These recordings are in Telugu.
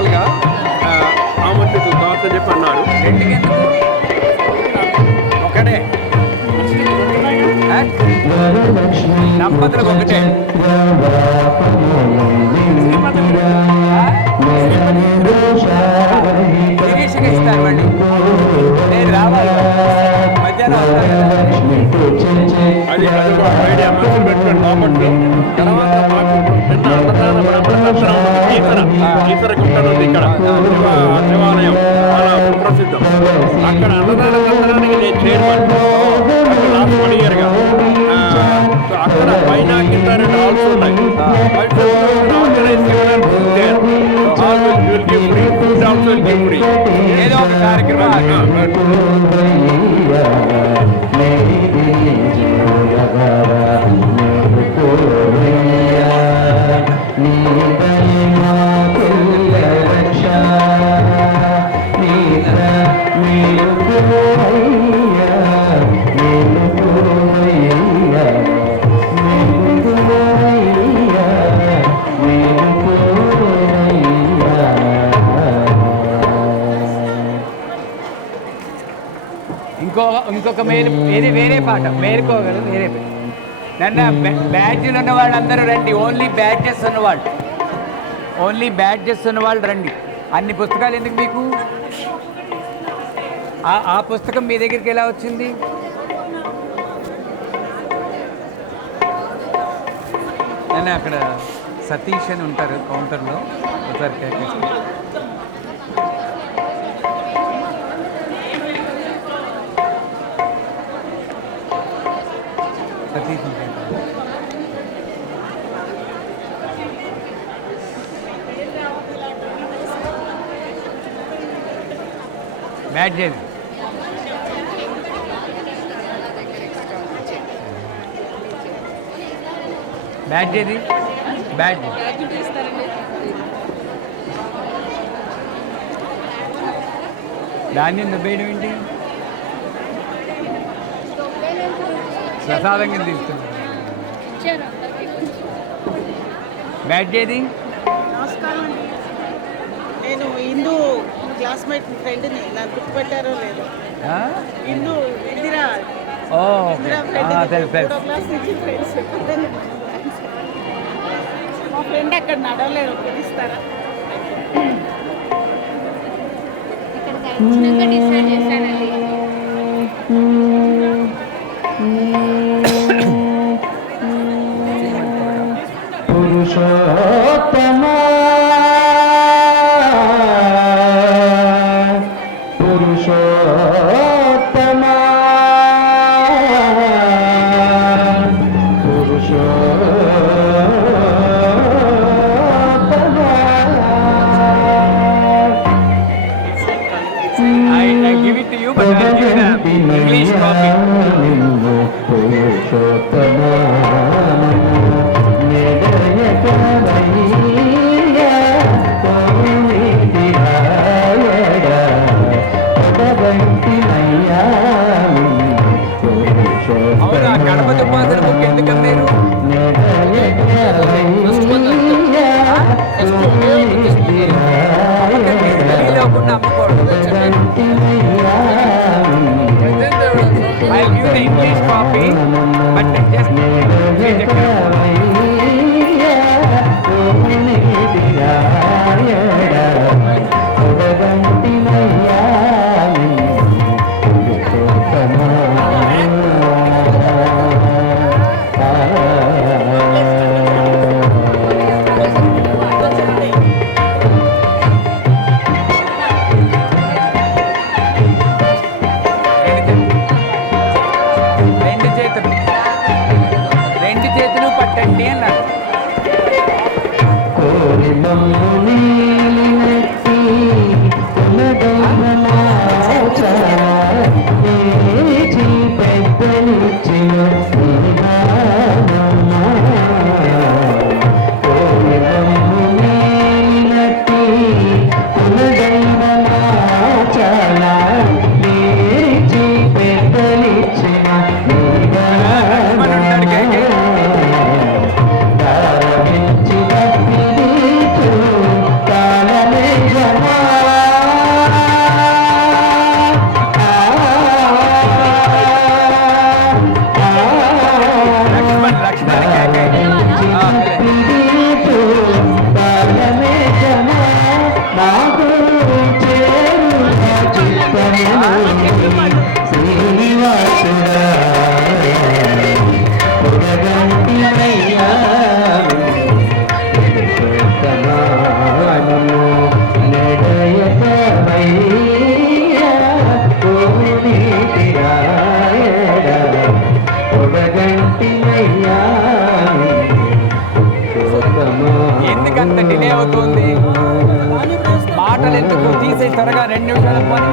జనరల్గా ఆమోదితులు కావచ్చని చెప్పి అన్నారు. రెండుకెందుకు ఒకటే దంపతులకు ఒకటే శిరీషకి ఇస్తారు మళ్ళీ నేను రావాలి మధ్యాహ్నం అది ఐడియా మనసు పెట్టుకోండి కాబట్టి తర్వాత మాకు నిన్న ఈశ్వర గుట్టలు ఉంది ఇక్కడ శివాలయం చాలా సుప్రసిద్ధం. అక్కడ అన్నదాన కేంద్రానికి నేను చైర్మన్ లాస్ట్ 1 yearగా. అక్కడ పైన కింద 2 హాల్స్ ఉన్నాయి. ఏదో ఒక కార్యక్రమం ఇంకొక ఏది వేరే పాట మేలుకోగలరు వేరే నన్ను బ్యాడ్జీలు ఉన్న వాళ్ళు అందరూ రండి. ఓన్లీ బ్యాడ్జెస్ ఉన్నవాళ్ళు రండి. అన్ని పుస్తకాలు ఎందుకు మీకు? ఆ పుస్తకం మీ దగ్గరికి ఎలా వచ్చింది? నన్ను అక్కడ సతీష్ అని ఉంటారు కౌంటర్లో ఒకసారి కేకేసి సతీష్ బ్యాడ్ చేది బ్యాడ్ ధాన్యం దుబ్బేయడం ఏంటి? ప్రసాదంగా తీస్తున్నారు. బ్యాడ్ చేది. నమస్కారం అండి. నేను హిందూ క్లాస్మేట్ ఫ్రెండ్ని. నాకు గుర్తుపెట్టారో లేదు. హిందూ ఇందిరా క్లాస్ నుంచి ఫ్రెండ్స్. మా ఫ్రెండ్ అక్కడ నడవలేరు, పిలుస్తారా? డిసైడ్ చేశానండి. పురుషోత్తమా పురుషోత్తమా I give it to you, but I'll give the English copy. పురుషోత్తమా అవునా? గణపతి ఉపాసన బుక్ ఎందుకు మీరు అమ్మకూడదు? I'll give the English copy, but just రెండు చేతులు పట్టండి చేసేసి త్వరగా 2 నిమిషాలు పోనీ.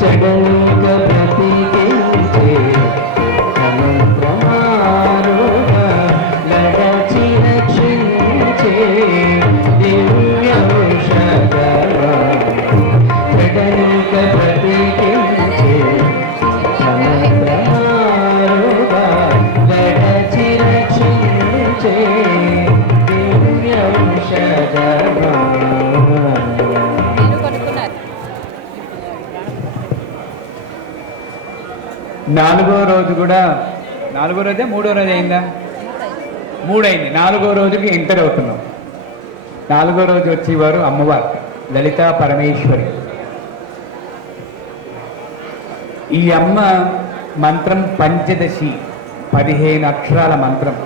చెడలుగ బ్రతికించే సముద్రమారుగ నడచి రక్షించే దివ్యౌషధమా. చెడలుగ బ్రతికించే సముద్రమారుగ నడచి రక్షించే దివ్యౌషధమా. నాలుగో రోజు కూడా, 4వ రోజే 3వ రోజు అయిందా? 3 అయింది. 4వ రోజుకి ఎంటర్ అవుతున్నాం. 4వ రోజు వచ్చేవారు అమ్మవారు లలితా పరమేశ్వరి. ఈ అమ్మ మంత్రం పంచదశి, 15 అక్షరాల మంత్రం.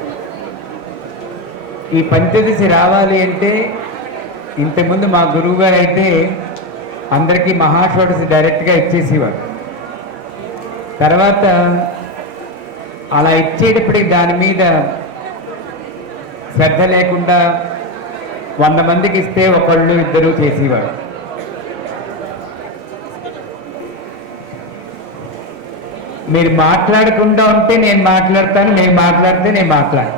ఈ పంచదశి రావాలి అంటే ఇంతకుముందు మా గురువు గారు అయితే అందరికీ మహాషోడశి డైరెక్ట్గా ఇచ్చేసేవారు. తర్వాత అలా ఇచ్చేటప్పటికి దాని మీద శ్రద్ధ లేకుండా 100 మందికి ఇస్తే ఒకళ్ళు ఇద్దరు చేసేవారు. మీరు మాట్లాడకుండా ఉంటే నేను మాట్లాడతాను, మీరు మాట్లాడితే నేను మాట్లాడను.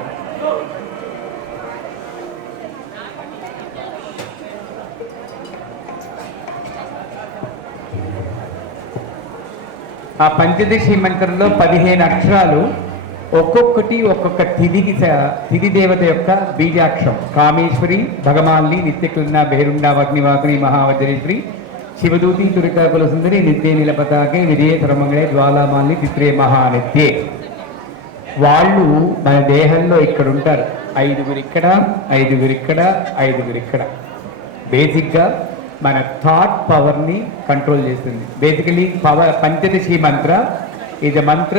ఆ పంచదశి మంత్రంలో 15 అక్షరాలు, ఒక్కొక్కటి ఒక్కొక్క తిథి దేవత యొక్క బీజాక్షరం. కామేశ్వరి, భగమాలిని, నిత్యకృష్ణ, భేరుండ, అగ్నివాకుని, మహావజ్రేశ్వరి, శివదూతి, తురికాకుల సుందరి, నిత్య నిలపతాకే, విజయ సర్వమంగళే, జ్వాలామాలిని, చిత్రే మహానిత్యే. వాళ్ళు మన దేహంలో ఇక్కడ ఉంటారు. 5గురు ఇక్కడ, 5గురు ఇక్కడ, 5గురు ఇక్కడ. బేసిక్గా మన థాట్ పవర్ని కంట్రోల్ చేస్తుంది. Basically Panchadasi Mantra is a mantra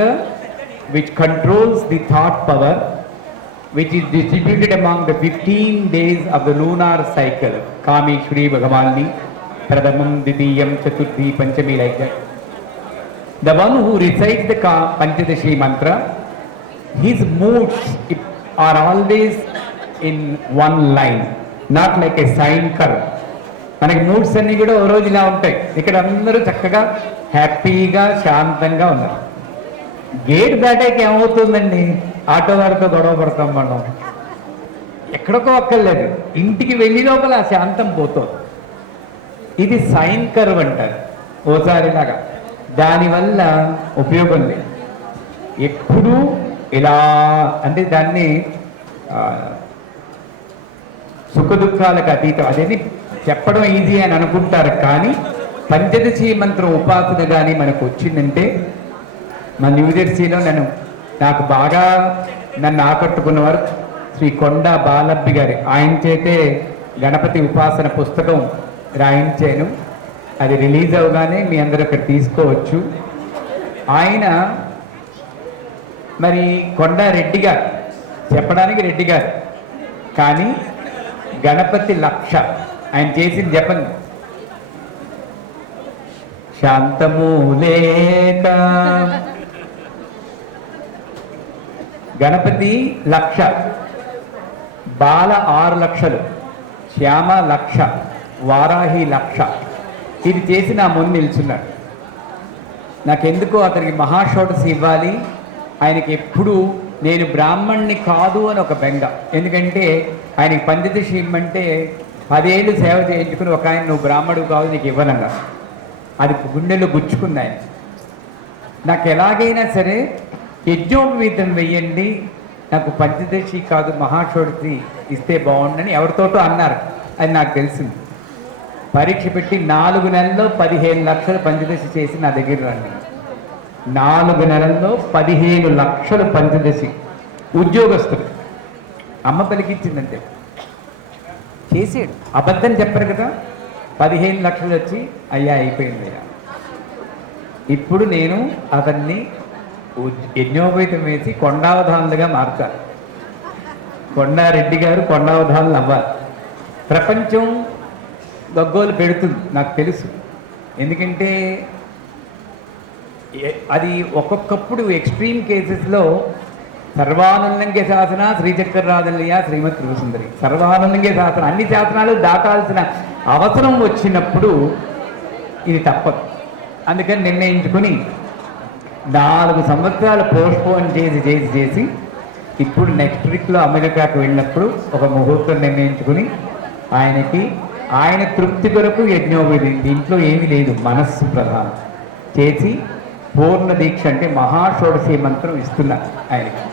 which controls the thought power which is distributed among the 15 days of the lunar cycle. Kameshwari, భగవాన్ని, ప్రథమం, ద్వితీయం, చతుర్థి, పంచమి, like that. The one who recites the Panchadashi mantra, his moods are always in one line, not like a sine curve. మనకి మూడ్స్ అన్నీ కూడా ఓ రోజు ఇలా ఉంటాయి. ఇక్కడ అందరూ చక్కగా హ్యాపీగా శాంతంగా ఉన్నారు. గేట్ దాటాక ఏమవుతుందండి, ఆటో వారితో గొడవ పడతాం మనం. ఎక్కడికో అక్కర్లేదు, ఇంటికి వెళ్ళి లోపల ఆ శాంతం పోతుంది. ఇది సైన్ కర్వ్ అంటారు ఓసారిలాగా. దానివల్ల ఉపయోగం లేదు. ఎప్పుడూ ఇలా అంటే దాన్ని సుఖ దుఃఖాలకు అతీతం. అదేది చెప్పడం ఈజీ అని అనుకుంటారు, కానీ పంచదశి మంత్రం ఉపాసన కానీ మనకు వచ్చిందంటే, మా న్యూజెర్సీలో నాకు బాగా నన్ను ఆకట్టుకున్నవారు శ్రీ కొండ బాలబ్బి గారి. ఆయన చేతే గణపతి ఉపాసన పుస్తకం రాయించాను. అది రిలీజ్ అవగానే మీ అందరూ ఇక్కడ తీసుకోవచ్చు. ఆయన మరి కొండ రెడ్డి గారు, చెప్పడానికి రెడ్డి గారు, కానీ గణపతి లక్ష ఆయన చేసిన జపం. శాంతము లేక గణపతి లక్ష, బాల 6 లక్షలు, శ్యామ లక్ష, వారాహి లక్ష. ఇది చేసి నా ముందు నిల్చున్నాడు. నాకెందుకో అతనికి మహాషోడశి ఇవ్వాలి. ఆయనకి ఎప్పుడు నేను బ్రాహ్మణ్ణి కాదు అని ఒక బెంగ. ఎందుకంటే ఆయనకి పంచదశి ఇమ్మంటే 10 ఏళ్ళు సేవ చేయించుకుని ఒక ఆయన నువ్వు బ్రాహ్మడు కాదు నీకు ఇవ్వనన్నా. అది గుండెలో గుచ్చుకుంది ఆయన. నాకు ఎలాగైనా సరే యజ్ఞోపవీతం వెయ్యండి, నాకు పంచదశి కాదు మహాషోడశి ఇస్తే బాగుండని ఎవరితోటో అన్నారు. అది నాకు తెలిసింది. పరీక్ష పెట్టి 4 నెలల్లో 15 లక్షలు పంచదశి చేసి నా దగ్గర రండి. 4 నెలల్లో 15 లక్షలు పంచదశి. ఉద్యోగస్తుడు అమ్మ పలికించిందంటే చేసాడు. అబద్ధం చెప్పరు కదా. 15 లక్షలు వచ్చి అయ్యా అయిపోయింది అయ్యా. ఇప్పుడు నేను అతన్ని యజ్ఞోపేతం వేసి కొండావధానులుగా మార్చాలి. కొండారెడ్డి గారు కొండావధానులు అవ్వాలి. ప్రపంచం గగ్గోలు పెడుతుంది, నాకు తెలుసు. ఎందుకంటే అది ఒక్కొక్కప్పుడు ఎక్స్ట్రీమ్ కేసెస్లో సర్వానందంగే శాసన శ్రీచక్రరాజల్య శ్రీమత్ త్రిపురసుందరి, సర్వానందంగే శాసన అన్ని శాసనాలు దాటాల్సిన అవసరం వచ్చినప్పుడు ఇది తప్పదు. అందుకని నిర్ణయించుకొని 4 సంవత్సరాలు పోస్ట్పోన్ చేసి ఇప్పుడు నెక్స్ట్ వీక్లో అమెరికాకు వెళ్ళినప్పుడు ఒక ముహూర్తం నిర్ణయించుకుని ఆయన తృప్తి కొరకు యజ్ఞోపేది, దీంట్లో ఏమీ లేదు, మనస్సు ప్రధానం చేసి పూర్ణ దీక్ష అంటే మహాషోడశి మంత్రం ఇస్తున్నారు ఆయనకి.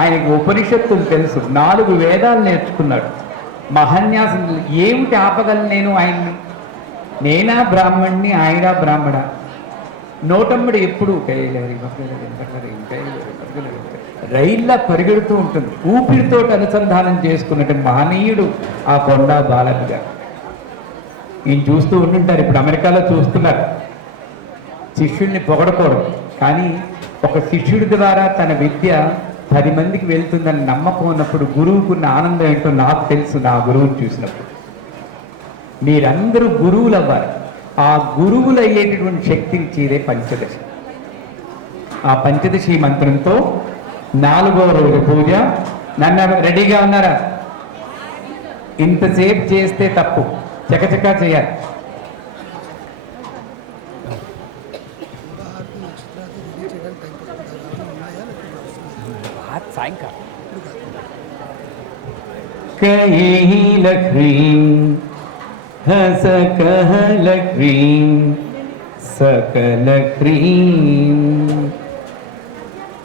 ఆయనకి ఉపనిషత్తులు తెలుసు, 4 వేదాలు నేర్చుకున్నాడు. మహాన్యాసం ఏమిటి ఆపగలను నేను ఆయన్ని? నేనా బ్రాహ్మణ్ణి, ఆయన బ్రాహ్మణ. నోటమ్మడి ఎప్పుడు రైల్లా పరిగెడుతూ ఉంటుంది, ఊపిరితో అనుసంధానం చేసుకున్నట్టు మహనీయుడు ఆ కొండా బాలయ్య గారు. ఈయన చూస్తూ ఉంటుంటారు, ఇప్పుడు అమెరికాలో చూస్తున్నారు. శిష్యుడిని పొగడకూడదు, కానీ ఒక శిష్యుడి ద్వారా తన విద్య 10 మందికి వెళ్తుందని నమ్మకం ఉన్నప్పుడు గురువుకున్న ఆనందం ఏంటో నాకు తెలుసు. నా గురువుని చూసినప్పుడు మీరందరూ గురువులు అవ్వాలి. ఆ గురువులు అయ్యేటటువంటి శక్తిని చేరే పంచదశి. ఆ పంచదశి మంత్రంతో 4వ రోజు పూజ. నన్ను రెడీగా ఉన్నారా? ఇంతసేపు చేస్తే తప్పు, చకచకా చేయాలి. సాయంకాలం కైలక్ష్మీం హసకహలక్ష్మీం సకలక్ష్మీం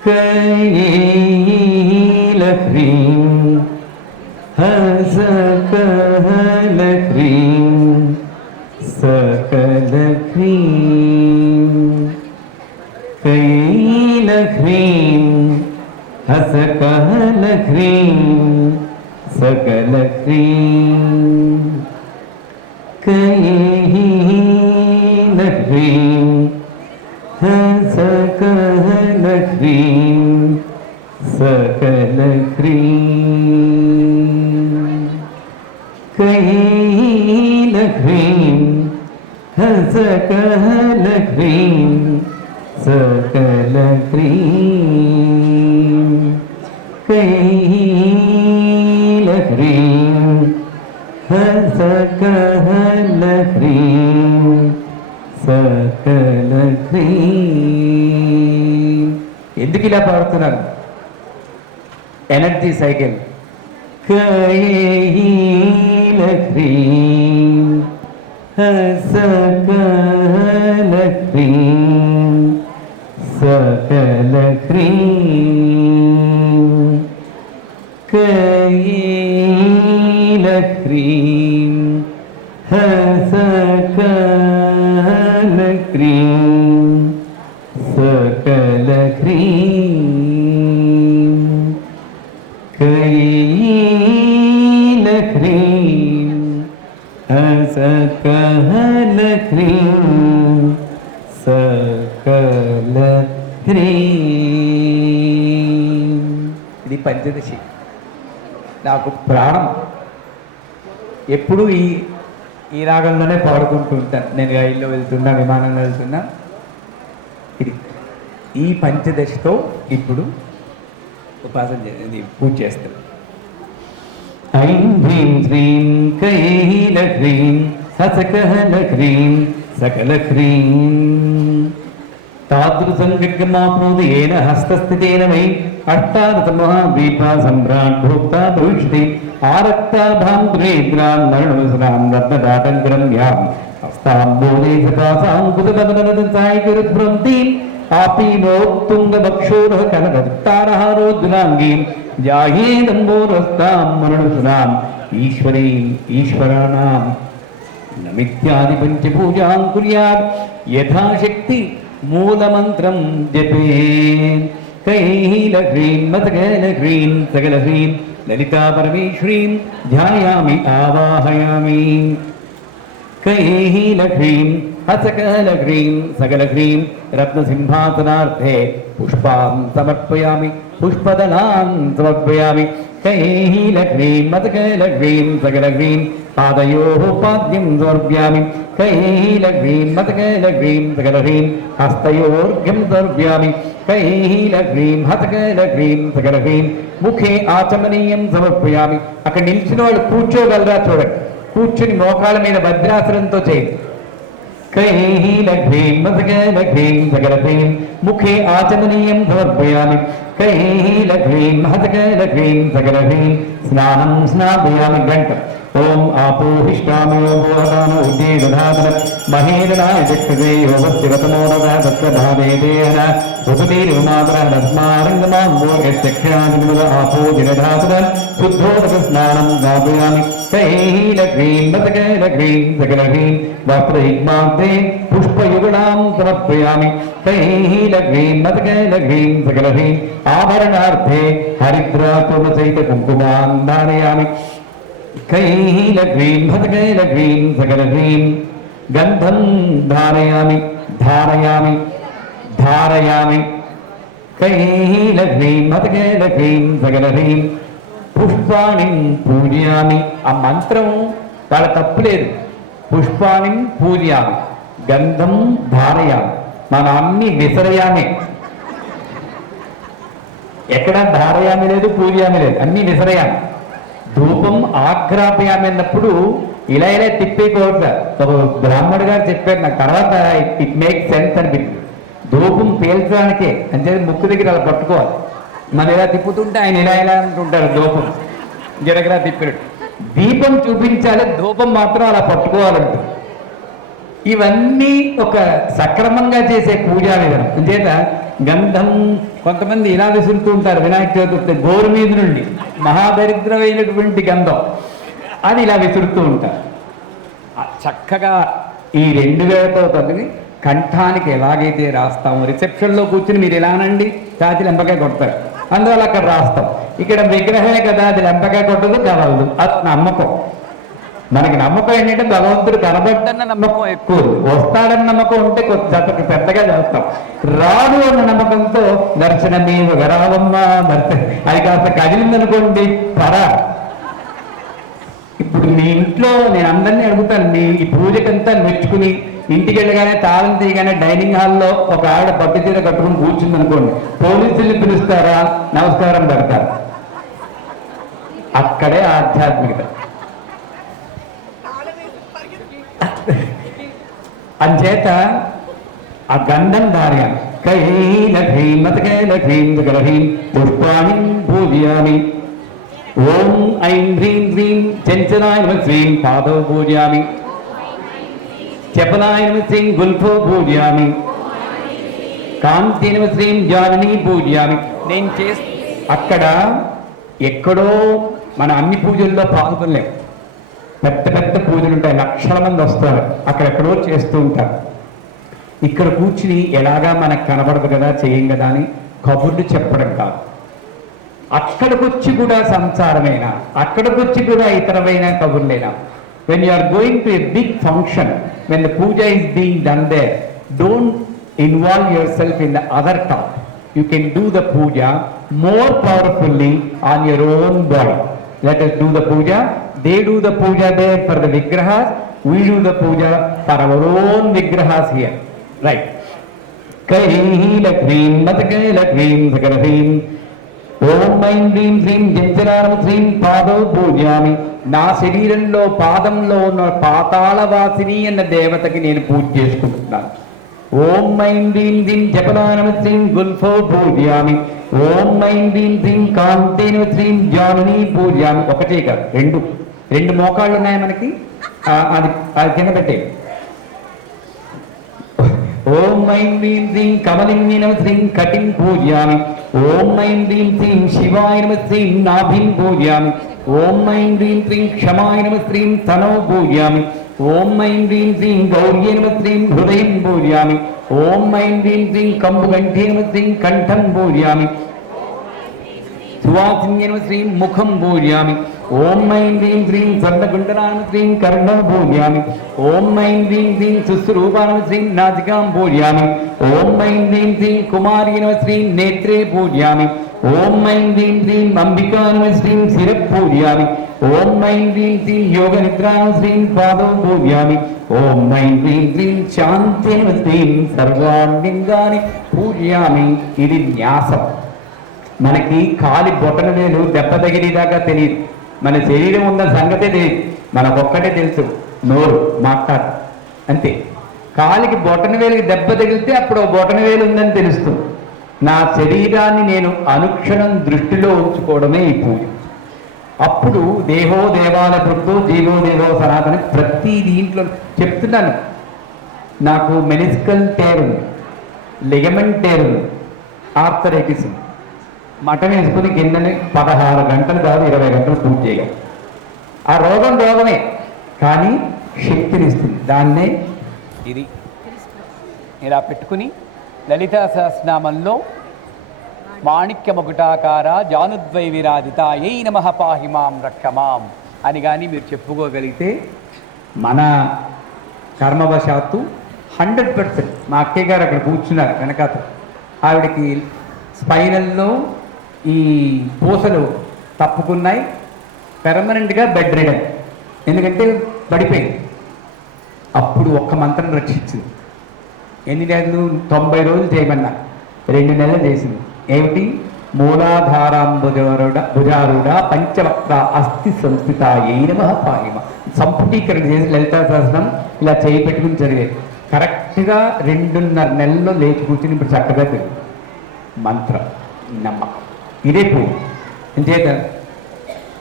కైలక్ష్మీం హసకహలక్ష్మీం సకలక్ష్మీం కైలక్ష్మీం హసకహలక్ష్మీం సకలక్ష్మీం కైలక్ష్మీం హసకహలక్ష్మీం సకలక్ష్మీం కైలక్ష్మీం హసకహలక్ష్మీం సకలక్ష్మీం కైలక్ష్మీం హసకహలక్ష్మీం సకలక్ష్మీం. ఎందుకు ఇలా పాడుతున్నారు? Energy cycle. కైలక్ష్మీం హసకలక్ష్మీం సకలక్ష్మీం కైలక్ష్మీం హసకలక్ష్మీం సకలక్ష్మీం కైలక్ష్మీం హసకలక్ష్మీం సకలక్ష్మీం. ఇది పంచదశి. నాకు ప్రాణం. ఎప్పుడు ఈ రాగంలోనే పాడుకుంటూ ఉంటాను. నేను రైల్లో వెళ్తున్నా, విమానంలో వెళ్తున్నా. ఇది ఈ పంచదశతో ఇప్పుడు ఉపాసన పూజ చేస్తాను. ఐం హ్రీం శ్రీం కైలక్ష్మీం హసకహలక్ష్మీం సకలక్ష్మీం తాదృశం గర్గమాప్నోతి ఏన హస్తస్థితేన వై అష్టాదశమహాద్వీపా సమ్రాట్ భోక్తా భవిష్యతి ఆరక్తాభాంద్రేద్రాం నరణవసనాం రత్నదాటంకరమ్యాం హస్తాంబోధే సపాసాం కుతపదనదసాయికరుద్భ్రంతీం ఆపీనోత్తుంగభక్షోరః కనకవిత్తారహారోద్దులాంగీం జాయేదంబోరస్తాం మరణవసనాం ఈశ్వరీం ఈశ్వరాణాం నమిత్యాది పంచపూజాం కుర్యాత్ యథాశక్తి మూలమంత్రం జపే. కైలక్ష్మీం మసకలక్ష్మీం సకలక్ష్మీం లలితా పరమేశ్వరీం ధ్యాయామి ఆవాహయామి. కైలక్ష్మీం హసకలక్ష్మీం సకలక్ష్మీం రత్నసింహాసనార్థే పుష్పాం సమర్పయామి పుష్పదళాన్ సమర్పయామి. కైలక్ష్మీం మసకలక్ష్మీం సకలక్ష్మీం పాదయోః పాద్యం దౌర్భ్యామి కైలగ్రీం మతకైలగ్రీం సకలహ్రీం హస్తయోర్ఘ్యం దౌర్భ్యామి కైలగ్రీం హతకైలగ్రీం సకలహ్రీం ముఖే ఆచమనీయం సమర్పయామి. అక్కడ నిలిచిన వాళ్ళు కూర్చోగలరా చూడండి, కూర్చుని మోకాళ్ళ మీద భద్రాసనంతో చేయండి. కైలగ్రీం మతకైలగ్రీం సకలహ్రీం ముఖే ఆచమనీయం సమర్పయామి కైలగ్రీం హతకైలగ్రీం సకలహ్రీం స్నానం స్నాపయామి. గంట ఓం ఆపోహిష్టామయోదాన ఉద్యేదాన మహేదనాయ చక్రే యోగస్తిరతమోదత్తభావేదేన ఉపదీర్మాదరస్మారంగమాంబోగచక్రాదిముద ఆపోజినధాతున శుద్ధోదక స్నానం గాపయామి కైలగ్రీం మతకైలగ్రీం సకలహ్రీం వస్త్రయుగ్మాగ్రే పుష్పయుగళాం సమర్పయామి కైలగ్రీం మతకైలగ్రీం సకలహ్రీం ఆభరణార్థే హరిద్రాతులసహిత కుంకుమాన్ ధారయామి కైలగ్రీం హతకైలగ్రీం సకలహ్రీం గంధం ధారయామి ధారయామి ధారయామి కైలగ్రీం హతకైలగ్రీం సకలహ్రీం పుష్పాణి పూజయామి. ఆ మంత్రం వాళ్ళ తప్పులేదు. పుష్పాణి పూజయామి గంధం ధారయామి. మనం అన్ని విసరయామే, ఎక్కడ ధారయామి లేదు పూజయామి లేదు, అన్ని విసరయామి. ధూపం ఆగ్రాపయామి అన్నప్పుడు ఇలా ఇలా తిప్పేకోవద్దు. ఒక బ్రాహ్మణుడు గారు చెప్పారు నాకు, తర్వాత ఇట్ మేక్ సెన్స్ అనిపించింది. ధూపం పేల్చడానికే అంటే ముక్కు దగ్గర అలా పట్టుకోవాలి. మనం ఇలా తిప్పుతుంటే ఆయన ఇలా ఇలా అంటుంటారు ధూపం గిరగిరా తిప్పినట్టు. దీపం చూపించాలి, ధూపం మాత్రం అలా పట్టుకోవాలంట. ఇవన్నీ ఒక సక్రమంగా చేసే పూజా విధానం. అంచేత గంధం కొంతమంది ఇలా విసురుతూ ఉంటారు. వినాయక చతుర్థి గోరు మీద నుండి మహాదరిద్రమైనటువంటి గంధం అది ఇలా విసురుతూ ఉంటారు. చక్కగా ఈ 2 వేలతో తగిలి కంఠానికి ఎలాగైతే రాస్తాము, రిసెప్షన్లో కూర్చుని మీరు ఎలానండి చాచి లెంపకాయ కొడతారు, అందువల్ల అక్కడ రాస్తాం. ఇక్కడ విగ్రహమే కదా, అది లెంపకాయ కొట్టదు కలవదు, అది నమ్మకం. మనకి నమ్మకం ఏంటంటే భగవంతుడు కనబడ్డన్న నమ్మకం ఎక్కువ, వస్తాడన్న నమ్మకం ఉంటే కొంచెం పెద్దగా చేస్తాం. రాడు అన్న నమ్మకంతో దర్శనమే వరావమ్మ దర్శనం అది కాస్త కదిలిందనుకోండి పరా. ఇప్పుడు మీ ఇంట్లో నేను అందరినీ అడుగుతాను, మీ ఈ పూజకంతా మెచ్చుకుని ఇంటికి వెళ్ళగానే తాళం తీయగానే డైనింగ్ హాల్లో ఒక ఆవిడ పట్టు చీర కట్టుకుని కూర్చుంది అనుకోండి, పోలీసుల్ని పిలుస్తారా నమస్కారం పెడతారు? అక్కడే ఆధ్యాత్మికత. అంచేత ఆ గంధం ధారయామి కైలగ్రీం మతకైలగ్రీం సకలహ్రీం పుష్పాణి పూజయామి. ఓం ఐం హ్రీం హ్రీం చెంచనాయ నమః శ్రీం పాదౌ పూజయామి చపలాయ నమః శ్రీం గుల్ఫో పూజయామి కాంతి నమః శ్రీం జాననీ పూజయామి. నేను అక్కడ ఎక్కడో మన అన్ని పూజల్లో పాల్గొనలేము. పెద్ద పెద్ద పూజలు ఉంటాయి, లక్షల మంది వస్తారు, అక్కడెక్కడో చేస్తూ ఉంటారు. ఇక్కడ కూర్చుని ఎలాగా మనకు కనబడదు కదా, చేయం కదా అని కబుర్లు చెప్పడం కాదు. అక్కడికొచ్చి కూడా సంసారమైనా, అక్కడికొచ్చి కూడా ఇతరమైన కబుర్లేనా. When you are going to a big function, when the puja is being done there, don't involve yourself in the other talk. You can do the puja more powerfully on your own body. Let us do the puja. They do the puja there for the vigrahas. We do the puja for our own vigrahas here. Right. Kailagreem Matakailagreem Sakarahreem Om Aim Dream Dream Janjanaram Dream Pado Pujami. నా శరీరంలో పాదంలో ఉన్న పాతాళవాసిని అన్న దేవతకి నేను పూజ చేసుకుంటున్నాను. ఓం ఐం హ్రీం హ్రీం జపలాయ నమః శ్రీం గుల్ఫో పూజయామి. ఓం ఐం హ్రీం హ్రీం కాంతే నమః శ్రీం జాననీ పూజయామి. ఒకటే కాదు, రెండు మోకాళ్ళు ఉన్నాయి మనకి, అది కింద పెట్టే. ఓం ఐం హ్రీం హ్రీం కమలిన్యై నమః శ్రీం కటిం పూజయామి. ఓం ఐం హ్రీం శ్రీం శివాయ నమః శ్రీం నాభిం పూజయామి. ఓం ఐం హ్రీం శ్రీం క్షమాయ నమః శ్రీం తనౌ పూజయామి. ఓం ఐం హ్రీం శ్రీం గౌర్యై నమః శ్రీం హృదయం పూజయామి. ఓం ఐం హ్రీం శ్రీం కంబుకంఠే నమః శ్రీం కంఠం పూజయామి. సువాసిన్యన శ్రీం ముఖం పూజయామి. ఓం ఐం హ్రీం శ్రీం స్వర్ణగుండలాన శ్రీం కర్ణం పూజయామి. ఓం ఐం హ్రీం శ్రీం సుస్వరూపాన శ్రీం నాసికాం పూజయామి. ఓం ఐం హ్రీం శ్రీం కుమారీన శ్రీం నేత్రే పూజయామి. ఓం ఐం హ్రీం శ్రీం అంబికాన శ్రీం శిర పూజయామి. ఓం ఐం హ్రీం శ్రీం యోగ నిద్రాన శ్రీం పాదం పూజయామి. ఓం ఐం హ్రీం శ్రీం శాంతిన శ్రీం సర్వాణ్యంగాని పూజయామి. ఇది న్యాసం. మనకి కాలి బొటన వేలు దెబ్బ తగిలిదాకా తెలియదు, మన శరీరం ఉన్న సంగతే తెలియదు, మనకొక్కటే తెలుసు నోరు మాట్లాడు అంతే. కాలికి బొటన వేలుకి దెబ్బ తగిలితే అప్పుడు బొటన వేలు ఉందని తెలుస్తుంది. నా శరీరాన్ని నేను అనుక్షణం దృష్టిలో ఉంచుకోవడమే ఈ పూజ. అప్పుడు దేహో దేవాల కృప్తో జీవో దేవో సనాతన ప్రతి దీంట్లో చెప్తున్నాను. నాకు మెనిస్కల్ టేర్ ఉంది, లిగమెంట్ టేర్ ఉంది, ఆర్థరైటిస్ ఉంది. మటన్ వేసుకుని కిందని 16 గంటలు కాదు 20 గంటలు పూర్తి చేయగలం. ఆ రోగం రోగమే, కానీ శక్తినిస్తుంది. దాన్నే ఇది ఇలా పెట్టుకుని లలితా సహస్రనామంలో మాణిక్య ముకుటాకార జానుద్వై విరాజిత ఏ నమః పాహి మాం రక్షమాం అని కానీ మీరు చెప్పుకోగలిగితే మన కర్మవశాత్తు 100%. మా అక్కయ్య గారు అక్కడ కూర్చున్నారు వెనకాత, ఆవిడకి స్పైనల్లో ఈ పూసలు తప్పుకున్నాయి, పెర్మనెంట్గా బెడ్ రిడన్, ఎందుకంటే పడిపోయింది. అప్పుడు ఒక్క మంత్రం రక్షించింది. ఎన్ని నెలలు? 90 రోజులు చేయమన్నా, 2 నెలలు చేసింది. ఏమిటి? మూలాధారాంబుజారుడ భుజారుడ పంచవక్ర అస్థి సంస్థిత ఏ నమః పాహిమ. సంపుటీకరణ చేసి లలితా సహస్రం ఇలా చేయి పెట్టుకుని చదివేది. కరెక్ట్గా 2.5 నెలల్లో లేచి కూర్చుని ఇప్పుడు చక్కగా తెలియదు. మంత్రం, నమ్మకం, ఇదే పూజ. అంచేత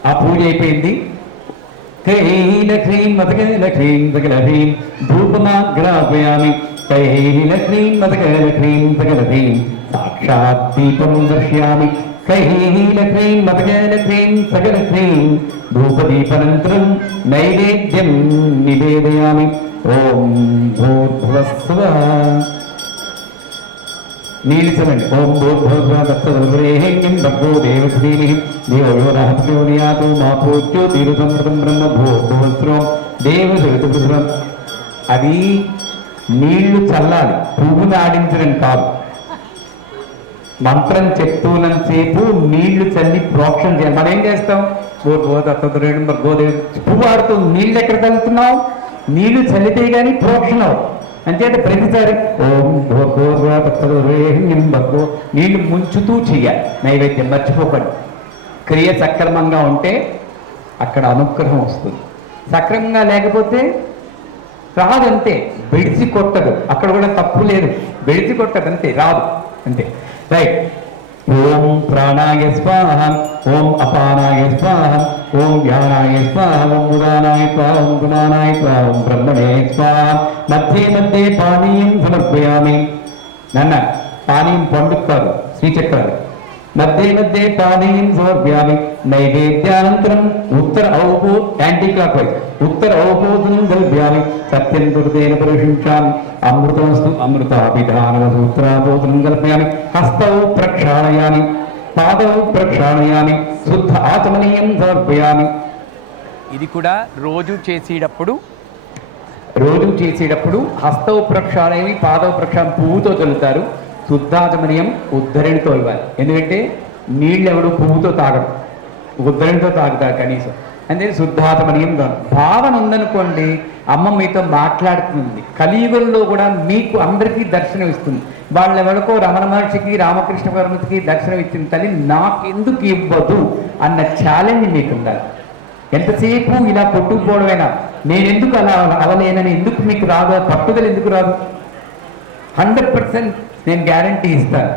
ఆ పూజ అయిపోయింది. కైల హ్రీం మతకైల హ్రీం సకల హ్రీం ధూపమాగ్రాపయామి. కైల హ్రీం మతకైల హ్రీం సకల హ్రీం సాక్షాత్ దీపం దర్శయామి. కైల హ్రీం మతకైల హ్రీం సకల హ్రీం ధూపదీపనంతరం నైవేద్యం నివేదయామి. ఓం భూర్భువస్సువః. నీలిచలండి. ఓం భూర్భువస్సువః తత్సవితుర్వరేణ్యం భర్గో దేవస్య ధీమహి ధియో యో నః ప్రచోదయాత్. మా పూజ్యోతిరసమృతం బ్రహ్మ భూర్భువస్సువం దేవసవితుర్వృతం. అది నీళ్లు చల్లాలి, పువ్వును ఆడించడం కాదు. మంత్రం చెప్తున్నంతసేపు నీళ్లు చల్లి ప్రోక్షణ చేయాలి. మనం ఏం చేస్తాం? భూర్భువస్సువం భర్గో దేవ పువ్వు ఆడుతూ నీళ్ళు ఎక్కడ చల్లుతున్నావు? నీళ్లు చల్లితే కానీ ప్రోక్షణ అవ్వదు. అంచేత ప్రతిసారి ఓం భూర్భువస్సువం భర్గో నీళ్లు ముంచుతూ చెయ్యాలి. నైవేద్యం మర్చిపోకండి. క్రియ సక్రమంగా ఉంటే అక్కడ అనుగ్రహం వస్తుంది. సక్రమంగా లేకపోతే రాదంతే. బెడిసి కొట్టదు, అక్కడ కూడా తప్పు లేదు. బెడిసి కొట్టదు అంతే, రాదు అంతే. రైట్. ఓం ప్రాణాయ స్వాహ, ఓం అపానాయ స్వాహ, ఓం వ్యానాయ స్వాహ, ఓం ఉదానాయ స్వాహ, ఓం గుణానాయ స్వాహ, ఓం బ్రహ్మణే స్వాహ. మధ్య మధ్య పానీయం సమర్పయామి. నన్న పానీయం పండుతారు శ్రీచక్రాలు. మధ్య మధ్య పానీయం సమర్పయామి. నైవేద్యానంతరం ఉత్తర ఔపో యాంటీ క్లాక్ వైజ్ ఉత్తర ఔపోదనం కల్ప్యామి. సత్యం దుర్దేన పరిశించామి. అమృతమస్తు అమృతాభిధానవస్తు ఉత్తరాపోదనం కల్పయామి. హస్తౌ ప్రక్షాళయామి, పాదౌ ప్రక్షాళయామి, శుద్ధ ఆచమనీయం సమర్పయామి. ఇది కూడా రోజు చేసేటప్పుడు హస్తౌ ప్రక్షాళయామి, పాదౌ ప్రక్షాళన పువ్వుతో చల్లుతారు. శుద్ధాచమనీయం ఉద్ధరణితో ఇవ్వాలి. ఎందుకంటే నీళ్ళు ఎవడు పువ్వుతో తాగడు, ఉద్ధరణితో తాగుతారు కనీసం. అంటే శుద్ధాచమనీయం భావన ఉందనుకోండి. అమ్మ మీతో మాట్లాడుతుంది. కలియుగంలో కూడా మీకు అందరికీ దర్శనం ఇస్తుంది. వాళ్ళెవరికో రమణ మహర్షికి రామకృష్ణ పరమతికి దర్శనం ఇచ్చిన తల్లి నాకెందుకు ఇవ్వదు అన్న ఛాలెంజ్ మీకు ఉండాలి. ఎంతసేపు ఇలా కొట్టుకుపోవడమైనా నేనెందుకు అలా అవలేనని ఎందుకు మీకు రాదు? పట్టుదల ఎందుకు రాదు? 100% నేను గ్యారంటీ ఇస్తాను.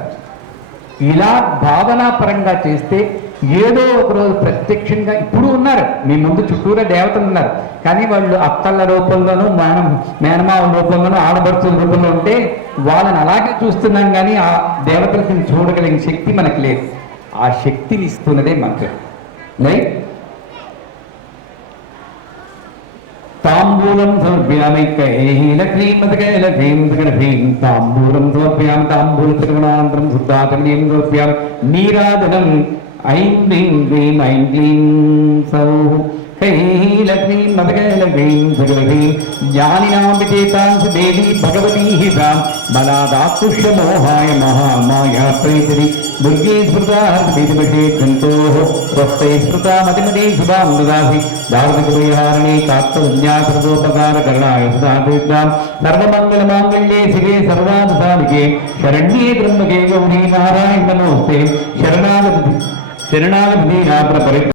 ఇలా భావనాపరంగా చేస్తే ఏదో ఒకరోజు ప్రత్యక్షంగా ఇప్పుడు ఉన్నారు మీ ముందు, చుట్టూరా దేవతలు ఉన్నారు. కానీ వాళ్ళు అత్తళ్ళ రూపంలోనూ మేనమావ రూపంలోనూ ఆడబడుతుల రూపంలో ఉంటే వాళ్ళని అలాగే చూస్తున్నాం. కానీ ఆ దేవతలకు చూడగలిగిన శక్తి మనకు లేదు. ఆ శక్తిని ఇస్తున్నదే మంత్రం. రైట్. తాంబూలం సమర్పయామి. కైల హ్రీం మతకైల హ్రీం సకల హ్రీం తాంబూలం సమర్పయామి. తాంబూల త్రిగుణానంతరం శుద్ధాచమనీయం సమర్పయామి. నీరాజనం ऐं ह्रीं ह्रीं ऐं क्लीं सौः कैलक्ष्मीं मदकैलक्ष्मीं सकलक्ष्मीं ज्ञानिनां विचेतां देवी भगवती हितां बलादाकुष्यमोहाय महामाया प्रीतिरि दुर्गे स्मृता विद्महे गन्तोः स्वस्ते स्मृता मतिमती शुभां ददासि दार्शनिकविहारिणे कात्तविज्ञातरोपकारकरणाय सदाभिद्यां सर्वमङ्गलमाङ्गल्ये शिवे सर्वार्थसाधिके शरण्ये त्र्यम्बके गौरी नारायण नमोऽस्ते शरणागति नाप्रपरि